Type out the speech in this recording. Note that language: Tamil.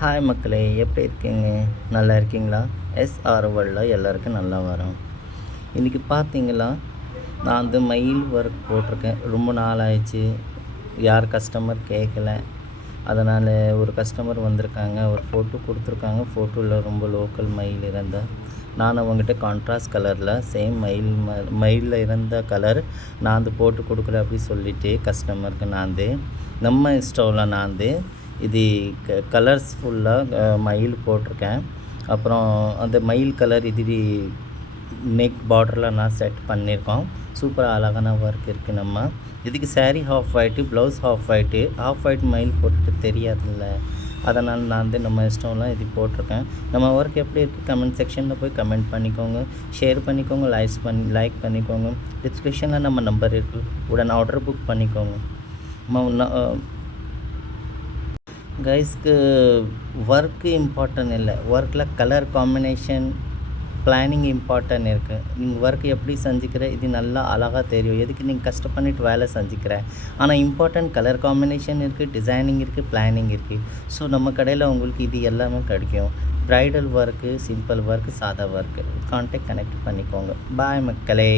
ஹாய் மக்களே, எப்படி இருக்கீங்க? நல்லா இருக்கீங்களா? எஸ்ஆர் வேர்ல்டில் எல்லாருக்கும் நல்லா வரும். இன்றைக்கி பார்த்தீங்களா, நான் வந்து மயில் ஒர்க் போட்டிருக்கேன். ரொம்ப நாள் ஆயிடுச்சு, யார் கஸ்டமர் கேட்கல. அதனால் ஒரு கஸ்டமர் வந்திருக்காங்க, ஒரு ஃபோட்டோ கொடுத்துருக்காங்க. ஃபோட்டோவில் ரொம்ப லோக்கல் மயில் இருந்தால் நான் அவங்ககிட்ட கான்ட்ராஸ்ட் கலரில் சேம் மயிலில் இருந்த கலர் நான் வந்து போட்டு கொடுக்குறேன் அப்படி சொல்லிவிட்டு கஸ்டமருக்கு நான் வந்து நம்ம ஸ்டோவில் நான் வந்து இது கலர்ஸ்ஃபுல்லாக மயில் போட்டிருக்கேன். அப்புறம் அந்த மயில் கலர் இது நெக் பார்டரில் நான் செட் பண்ணியிருக்கோம். சூப்பராக அழகான ஒர்க் இருக்குது. நம்ம இதுக்கு sari half white, blouse half white. Half white மயில் போட்டுட்டு தெரியாதுல்ல, அதனால் நான் வந்து நம்ம இஷ்டம்லாம் இது போட்டிருக்கேன். நம்ம ஒர்க் எப்படி இருக்குது கமெண்ட் செக்ஷனில் போய் கமெண்ட் பண்ணிக்கோங்க, ஷேர் பண்ணிக்கோங்க, லைக் பண்ணிக்கோங்க. டிஸ்கிரிப்ஷனில் நம்ம நம்பர் இருக்குது, உடனே ஆர்டர் புக் பண்ணிக்கோங்க. கைஸ்க்கு ஒர்க்கு இம்பார்ட்டன் இல்லை, ஒர்க்கில் கலர் காம்பினேஷன் பிளானிங் இம்பார்ட்டன் இருக்குது. நீங்கள் ஒர்க் எப்படி செஞ்சுக்கிற இது நல்லா அழகாக தெரியும், எதுக்கு நீங்கள் கஷ்டப்பண்ணிட்டு வேலை செஞ்சுக்கிற. ஆனால் இம்பார்ட்டன்ட் கலர் காம்பினேஷன் இருக்குது, டிசைனிங் இருக்குது, பிளானிங் இருக்குது. ஸோ நம்ம கடையில் உங்களுக்கு இது எல்லாமே கிடைக்கும். ப்ரைடல் ஒர்க்கு, சிம்பிள் ஒர்க்கு, சாதா ஒர்க்கு. கான்டாக்ட் கனெக்ட் பண்ணிக்கோங்க. பாய் மக்களே.